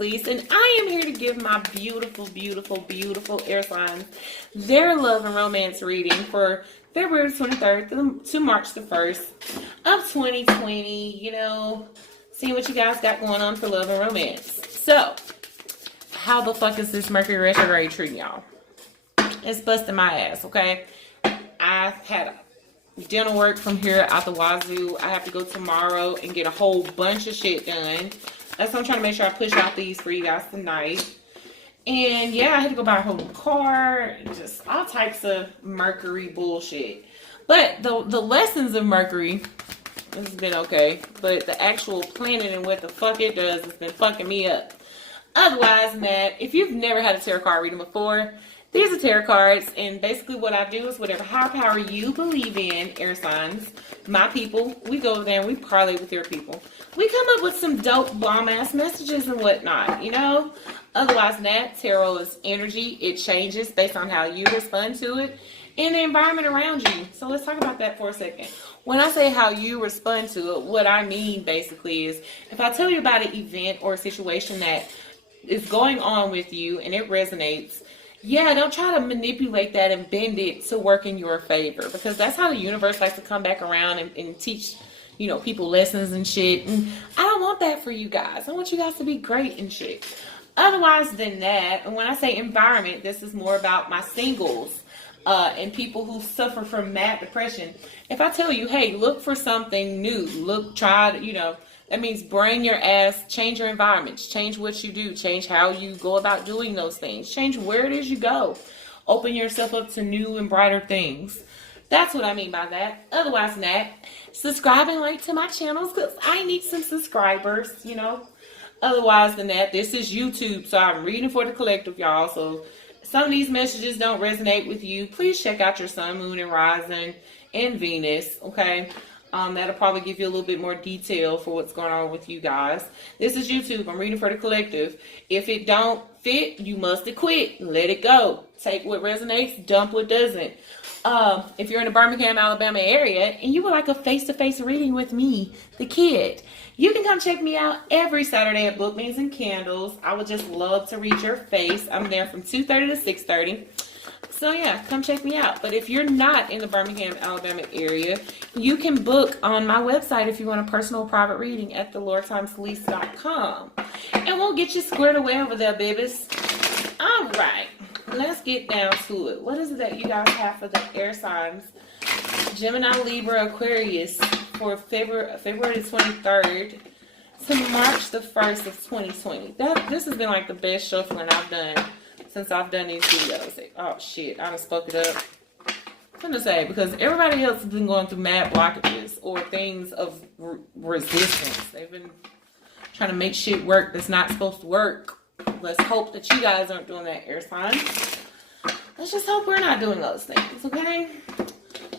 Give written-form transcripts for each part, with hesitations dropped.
Sleece, and I am here to give my beautiful, beautiful, beautiful air signs their love and romance reading for February 23rd to March the 1st of 2020. You know, seeing what you guys got going on for love and romance. So, how the fuck is this Mercury retrograde treating y'all? It's busting my ass, okay? I've had dental work from here out the wazoo. I have to go tomorrow and get a whole bunch of shit done. That's why I'm trying to make sure I push out these for you guys tonight. And yeah, I had to go buy a whole new car. Just all types of Mercury bullshit. But the lessons of Mercury, this has been okay. But the actual planet and what the fuck it does has been fucking me up. Otherwise, Matt, if you've never had a tarot card reading before, these are tarot cards, and basically what I do is whatever higher power you believe in, air signs, my people, we go over there and we parlay with your people. We come up with some dope bomb-ass messages and whatnot, you know? Otherwise, Nat, tarot is energy. It changes based on how you respond to it and the environment around you. So let's talk about that for a second. When I say how you respond to it, what I mean basically is if I tell you about an event or a situation that is going on with you and it resonates, yeah, don't try to manipulate that and bend it to work in your favor, because that's how the universe likes to come back around and teach, you know, people lessons and shit. And I don't want that for you guys. I want you guys to be great and shit. Otherwise than that, and when I say environment, this is more about my singles and people who suffer from mad depression. If I tell you, hey, look for something new, try to, you know, that means bring your ass, change your environments, change what you do, change how you go about doing those things, change where it is you go, open yourself up to new and brighter things. That's what I mean by that. Otherwise, Nat, subscribe and like to my channels because I need some subscribers, you know. Otherwise than that, this is YouTube, so I'm reading for the collective, y'all. So some of these messages don't resonate with you. Please check out your sun, moon, and rising, and Venus, okay? That'll probably give you a little bit more detail for what's going on with you guys. This is YouTube. I'm reading for the collective. If it don't fit, you must quit. Let it go. Take what resonates, dump what doesn't. If you're in the Birmingham, Alabama area and you would like a face-to-face reading with me, the kid, you can come check me out every Saturday at Book Means and Candles. I would just love to read your face. I'm there from 2:30 to 6:30. So yeah, come check me out. But if you're not in the Birmingham, Alabama area, you can book on my website if you want a personal private reading at thelordtimesleece.com. And we'll get you squared away over there, babies. All right, let's get down to it. What is it that you guys have for the air signs? Gemini, Libra, Aquarius for February the 23rd to March the 1st of 2020. This has been like the best shuffling I've done since I've done these videos. Oh shit, I done spoke it up. I'm gonna say, because everybody else has been going through mad blockages or things of resistance. They've been trying to make shit work that's not supposed to work. Let's hope that you guys aren't doing that, air signs. Let's just hope we're not doing those things, okay?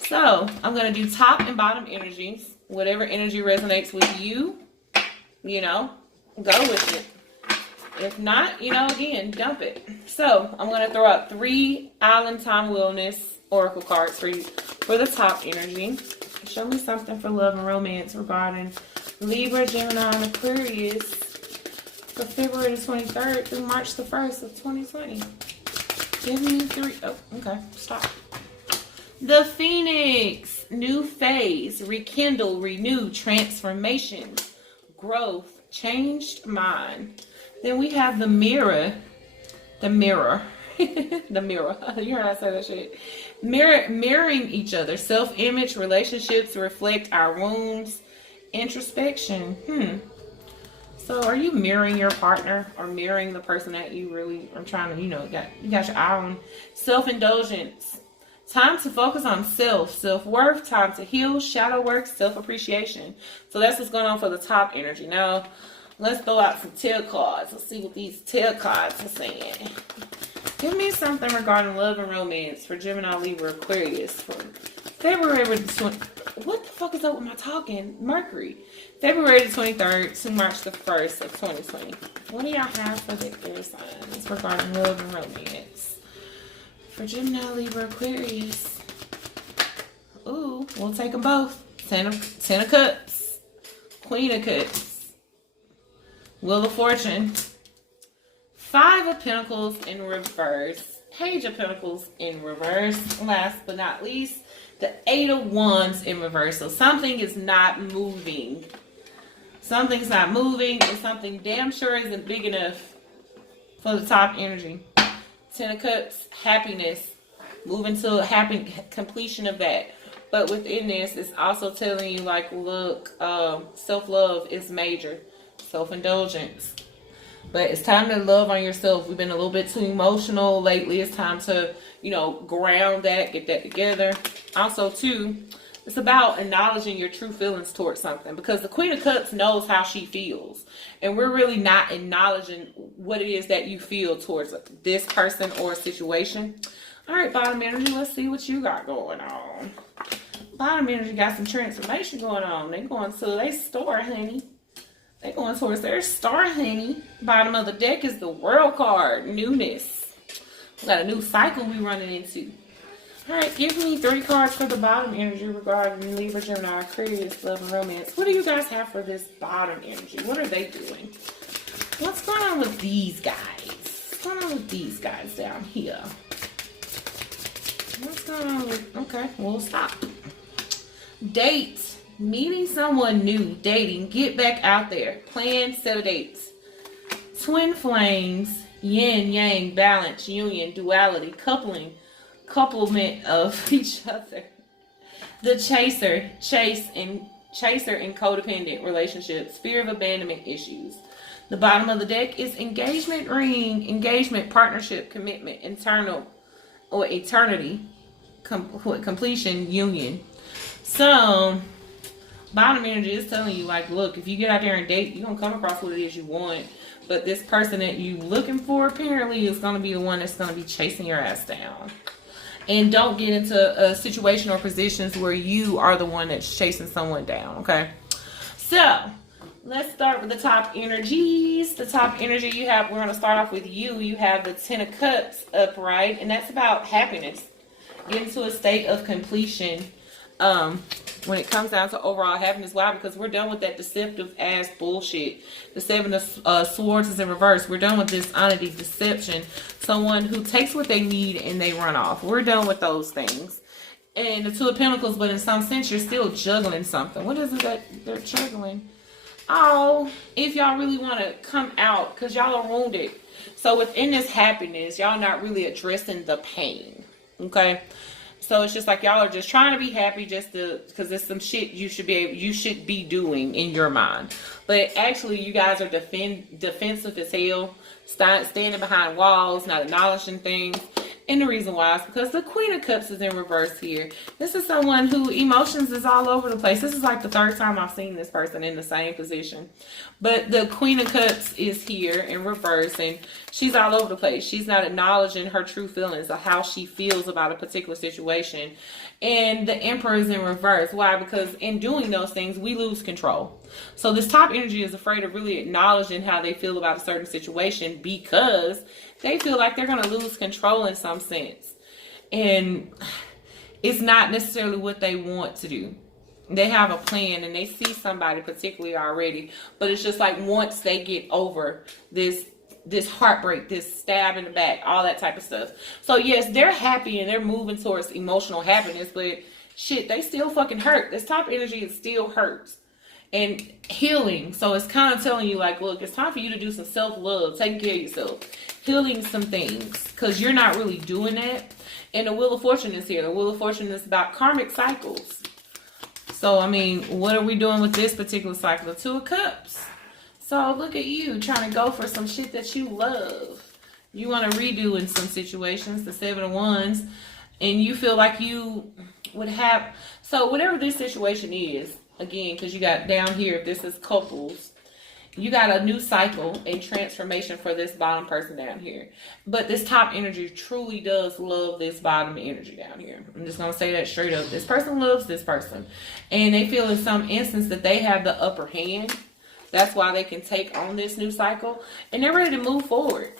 So, I'm gonna do top and bottom energies. Whatever energy resonates with you, you know, go with it. If not, you know, again, dump it. So, I'm going to throw out 3 Island Time Wellness Oracle cards for you for the top energy. Show me something for love and romance regarding Libra, Gemini, and Aquarius for February the 23rd through March the 1st of 2020. Give me 3. Oh, okay. Stop. The Phoenix. New phase. Rekindle, renew, transformation, growth, changed mind. Then we have the mirror. The mirror. The mirror. You heard I say that shit. Mirroring each other. Self-image, relationships reflect our wounds. Introspection. So are you mirroring your partner or mirroring the person that you really are trying to, you know, you got your eye on? Self-indulgence. Time to focus on self-worth, time to heal, shadow work, self-appreciation. So that's what's going on for the top energy. Now, let's throw out some tail cards. Let's see what these tail cards are saying. Give me something regarding love and romance for Gemini, Libra, Aquarius for February the 20th. What the fuck is up with my talking? Mercury. February the 23rd to March the 1st of 2020. What do y'all have for the air signs regarding love and romance? For Gemini, Libra, Aquarius. Ooh, we'll take them both. Ten of Cups. Queen of Cups. Wheel of Fortune. Five of Pentacles in reverse. Page of Pentacles in reverse. Last but not least, the Eight of Wands in reverse. So something is not moving. Something's not moving, and something damn sure isn't big enough for the top energy. Ten of Cups, happiness. Moving to a happy completion of that. But within this, it's also telling you, like, look, self-love is major. Self-indulgence. But it's time to love on yourself. We've been a little bit too emotional lately. It's time to, ground that, get that together. Also, too, it's about acknowledging your true feelings towards something. Because the Queen of Cups knows how she feels. And we're really not acknowledging what it is that you feel towards this person or situation. All right, bottom energy, let's see what you got going on. Bottom energy got some transformation going on. They going to their store, honey. They going towards their star, honey. Bottom of the deck is the World card. Newness. We got a new cycle we running into. All right, give me 3 cards for the bottom energy regarding Libra, Gemini, Aquarius, love, and romance. What do you guys have for this bottom energy? What are they doing? What's going on with these guys? What's going on with these guys down here? What's going on with... Okay, we'll stop. Date. Meeting someone new, dating, get back out there, plan, set of dates. Twin flames, yin, yang, balance, union, duality, couplement of each other. The chaser, chase and codependent relationships, fear of abandonment issues. The bottom of the deck is engagement ring, engagement, partnership, commitment, internal or eternity, completion, union. So, bottom energy is telling you, like, look, if you get out there and date, you're going to come across what it is you want. But this person that you looking for apparently is going to be the one that's going to be chasing your ass down. And don't get into a situation or positions where you are the one that's chasing someone down, okay? So, let's start with the top energies. The top energy you have, we're going to start off with you. You have the Ten of Cups upright, and that's about happiness. Get into a state of completion. When it comes down to overall happiness. Why? Because we're done with that deceptive ass bullshit. The Seven of Swords is in reverse. We're done with dishonesty, deception. Someone who takes what they need and they run off. We're done with those things. And the Two of Pentacles, but in some sense, you're still juggling something. What is it that they're juggling? Oh, if y'all really want to come out, because y'all are wounded. So within this happiness, y'all not really addressing the pain. Okay? So it's just like y'all are just trying to be happy just because there's some shit you should be doing in your mind. But actually you guys are defensive as hell, standing behind walls, not acknowledging things. And the reason why is because the Queen of Cups is in reverse here. This is someone who emotions is all over the place. This is like the third time I've seen this person in the same position. But the Queen of Cups is here in reverse, and she's all over the place. She's not acknowledging her true feelings of how she feels about a particular situation. And the Emperor is in reverse. Why? Because in doing those things, we lose control. So this top energy is afraid of really acknowledging how they feel about a certain situation because they feel like they're going to lose control in some sense. And it's not necessarily what they want to do. They have a plan and they see somebody particularly already. But it's just like once they get over this heartbreak, this stab in the back, all that type of stuff. So yes, they're happy and they're moving towards emotional happiness, but shit, they still fucking hurt. This top energy, it still hurts. And healing. So it's kind of telling you, like, look, it's time for you to do some self-love, taking care of yourself, healing some things, because you're not really doing that. And the Wheel of Fortune is here. The Wheel of Fortune is about karmic cycles. So, I mean, what are we doing with this particular cycle? The Two of Cups. So look at you trying to go for some shit that you love. You want to redo in some situations, the Seven of Wands, and you feel like you would have, so whatever this situation is, again, because you got down here, if this is couples, you got a new cycle and transformation for this bottom person down here. But this top energy truly does love this bottom energy down here. I'm just going to say that straight up. This person loves this person. And they feel in some instance that they have the upper hand. That's why they can take on this new cycle. And they're ready to move forward.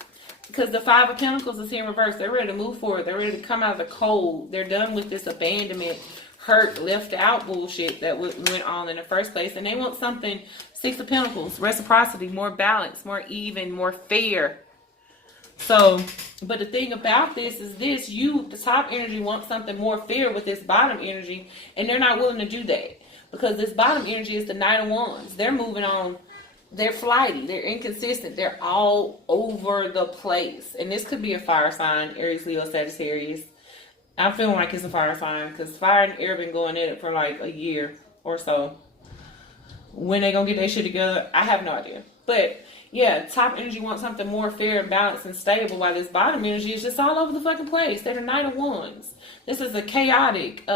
Because the Five of Pentacles is here in reverse. They're ready to move forward. They're ready to come out of the cold. They're done with this abandonment, hurt, left out bullshit that went on in the first place. And they want something, Six of Pentacles, reciprocity, more balance, more even, more fair. So, but the thing about this is this, the top energy wants something more fair with this bottom energy, and they're not willing to do that. Because this bottom energy is the Knight of Wands. They're moving on. They're flighty. They're inconsistent. They're all over the place. And this could be a fire sign, Aries, Leo, Sagittarius. I'm feeling like it's a fire sign because fire and air been going at it for like a year or so. When they gonna get their shit together, I have no idea. But yeah, top energy wants something more fair and balanced and stable, while this bottom energy is just all over the fucking place. They're the Knight of Wands. This is a chaotic,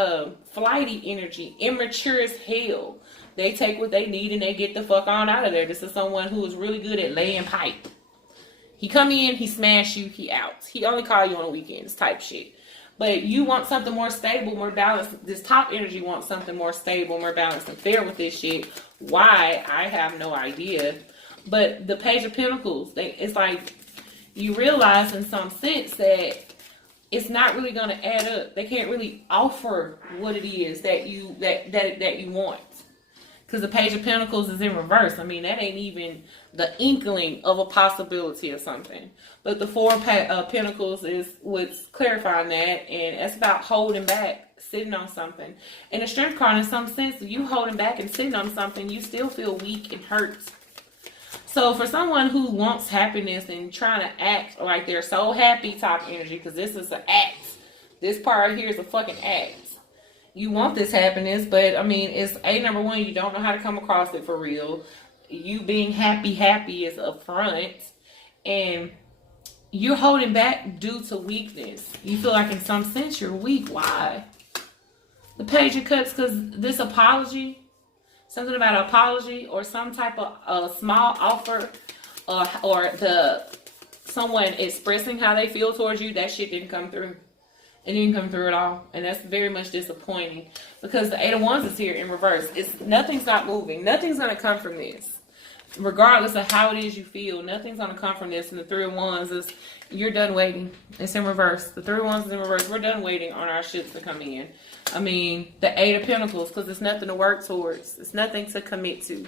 flighty energy, immature as hell. They take what they need and they get the fuck on out of there. This is someone who is really good at laying pipe. He come in, he smash you, he out. He only call you on the weekends type shit. But you want something more stable, more balanced. This top energy wants something more stable, more balanced and fair with this shit. Why? I have no idea. But the Page of Pentacles, it's like you realize in some sense that it's not really going to add up. They can't really offer what it is that you want. Because the Page of Pentacles is in reverse. I mean, that ain't even the inkling of a possibility of something. But the Four of Pentacles is what's clarifying that. And it's about holding back, sitting on something. And the Strength card, in some sense, you holding back and sitting on something, you still feel weak and hurt. So for someone who wants happiness and trying to act like they're so happy, top energy, because this is an act. This part right here is a fucking act. You want this happiness, but I mean, it's number one, you don't know how to come across it for real. You being happy is up front. And you're holding back due to weakness. You feel like in some sense you're weak. Why? The Page of Cups, because this apology, something about apology or some type of small offer or someone expressing how they feel towards you, that shit didn't come through. It didn't come through at all. And that's very much disappointing because the Eight of Wands is here in reverse. Nothing's not moving. Nothing's going to come from this. Regardless of how it is you feel, nothing's going to come from this. And the Three of Wands is, you're done waiting. It's in reverse. The Three of Wands is in reverse. We're done waiting on our ships to come in. I mean, the Eight of Pentacles, because it's nothing to work towards. It's nothing to commit to.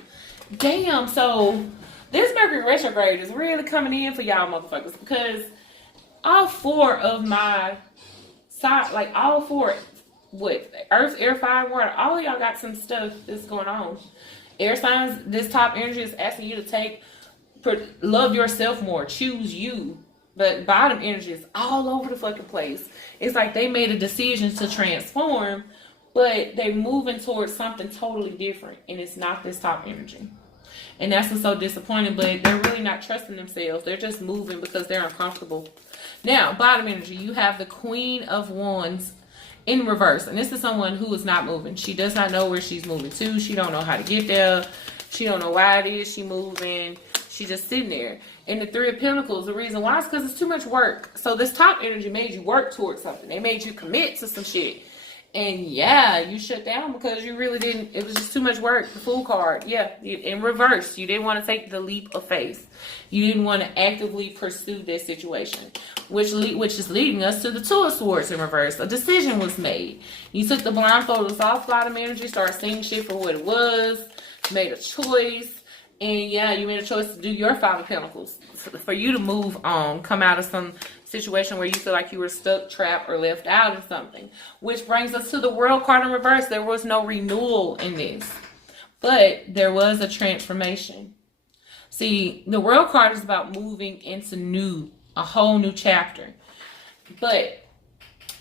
Damn, so this Mercury retrograde is really coming in for y'all motherfuckers because all four of my side, like all four, earth, air, fire, water, all of y'all got some stuff that's going on. Air signs, this top energy is asking you to love yourself more, choose you. But bottom energy is all over the fucking place. It's like they made a decision to transform, but they're moving towards something totally different, and it's not this top energy. And that's what's so disappointing, but they're really not trusting themselves. They're just moving because they're uncomfortable. Now, bottom energy, you have the Queen of Wands in reverse. And this is someone who is not moving. She does not know where she's moving to. She don't know how to get there. She don't know why it is she moving. She's just sitting there. And the Three of Pentacles, the reason why is because it's too much work. So this top energy made you work towards something. They made you commit to some shit. And yeah, you shut down because you really didn't. It was just too much work. The Fool card. Yeah, in reverse. You didn't want to take the leap of faith. You didn't want to actively pursue this situation. Which is leading us to the Two of Swords in reverse. A decision was made. You took the blindfolders off, bottom energy, started seeing shit for what it was, made a choice. And yeah, you made a choice to do your Five of Pentacles. For you to move on, come out of some situation where you feel like you were stuck, trapped, or left out of something. Which brings us to the World card in reverse. There was no renewal in this. But there was a transformation. See, the World card is about moving into a whole new chapter. But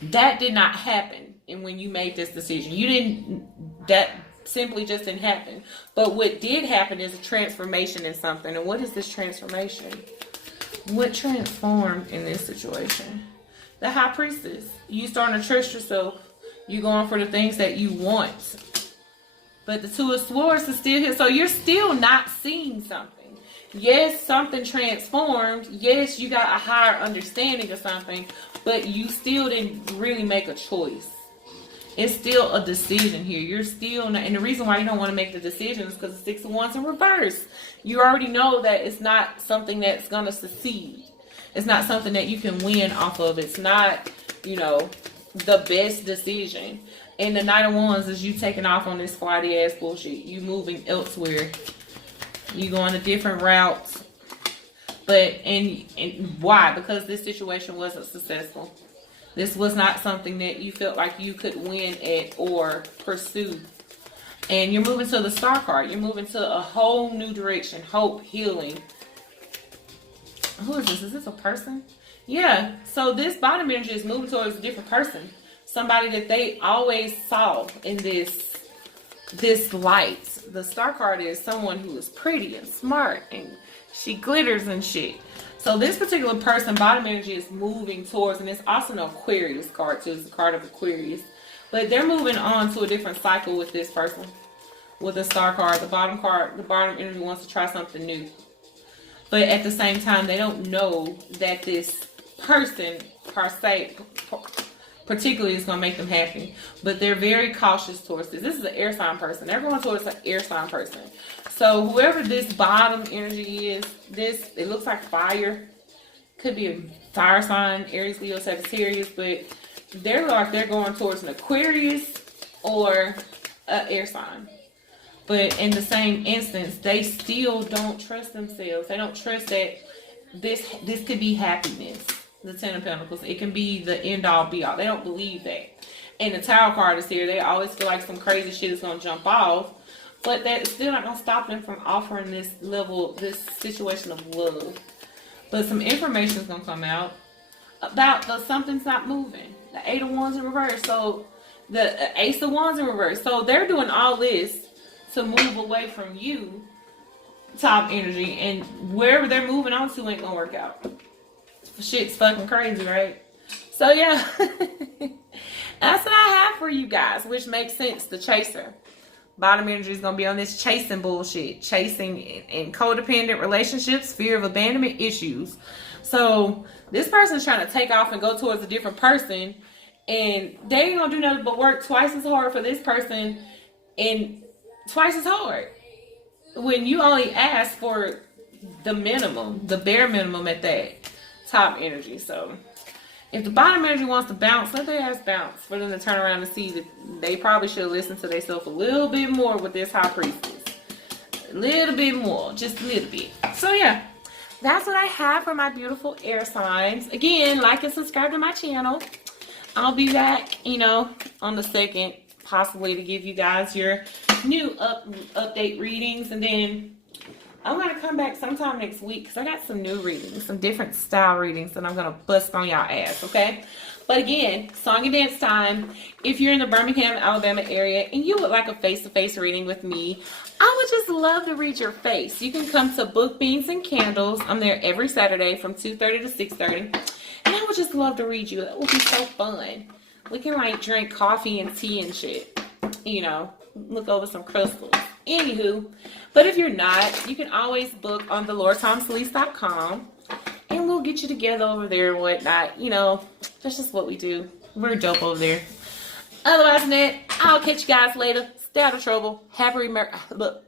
that did not happen. And when you made this decision, that simply just didn't happen. But what did happen is a transformation in something. And what is this transformation? What transformed in this situation? The High Priestess. You starting to trust yourself. You going for the things that you want. But the Two of Swords is still here. So you're still not seeing something. Yes, something transformed. Yes, you got a higher understanding of something. But you still didn't really make a choice. It's still a decision here. You're still not, and the reason why you don't want to make the decision is because the Six of Wands in reverse. You already know that it's not something that's going to succeed. It's not something that you can win off of. It's not, the best decision. And the Knight of Wands is you taking off on this flighty ass bullshit. You moving elsewhere. You going a different route. But, and why? Because this situation wasn't successful. This was not something that you felt like you could win at or pursue. And you're moving to the Star card. You're moving to a whole new direction. Hope, healing. Who is this? Is this a person? Yeah. So this bottom energy is moving towards a different person. Somebody that they always saw in this light. The Star card is someone who is pretty and smart and she glitters and shit. So this particular person, bottom energy is moving towards, and it's also an Aquarius card too. It's the card of Aquarius. But they're moving on to a different cycle with this person. With the Star card, the bottom energy wants to try something new. But at the same time, they don't know that this person, per se, particularly is going to make them happy. But they're very cautious towards this. This is an air sign person. They're going towards an air sign person. So whoever this bottom energy is, it looks like fire. Could be a fire sign, Aries, Leo, Sagittarius, but they're going towards an Aquarius or an air sign. But in the same instance, they still don't trust themselves. They don't trust that this could be happiness. The Ten of Pentacles. It can be the end all be all. They don't believe that. And the Tower card is here. They always feel like some crazy shit is going to jump off. But that's still not going to stop them from offering this situation of love. But some information is going to come out about something's not moving. The Eight of Wands in reverse. So the Ace of Wands in reverse. So they're doing all this to move away from you, top energy. And wherever they're moving on to ain't going to work out. Shit's fucking crazy, right? So yeah. That's what I have for you guys. Which makes sense. The Chaser. Bottom energy is going to be on this chasing bullshit. Chasing in codependent relationships, fear of abandonment issues. So this person's trying to take off and go towards a different person. And they ain't going to do nothing but work twice as hard for this person. And twice as hard. When you only ask for the minimum. The bare minimum at that. Top energy. So if the bottom energy wants to bounce, let their ass bounce for them to turn around and see that they probably should listen to themselves a little bit more with this High Priestess. A little bit more. Just a little bit. So yeah. That's what I have for my beautiful air signs. Again, like and subscribe to my channel. I'll be back, on the 2nd, possibly to give you guys your new update readings. And then I'm going to come back sometime next week because I got some new readings, some different style readings that I'm going to bust on y'all ass, okay? But again, song and dance time. If you're in the Birmingham, Alabama area and you would like a face-to-face reading with me, I would just love to read your face. You can come to Book Beans and Candles. I'm there every Saturday from 2:30 to 6:30. And I would just love to read you. That would be so fun. We can drink coffee and tea and shit. Look over some crystals. Anywho, but if you're not, you can always book on thelordtomsleece.com and we'll get you together over there and whatnot. That's just what we do. We're dope over there. Otherwise than that, I'll catch you guys later. Stay out of trouble. Happy look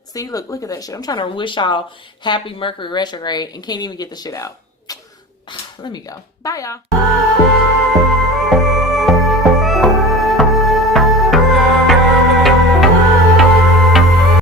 at that shit. I'm trying to wish y'all happy Mercury retrograde and can't even get the shit out. Let me go. Bye, y'all.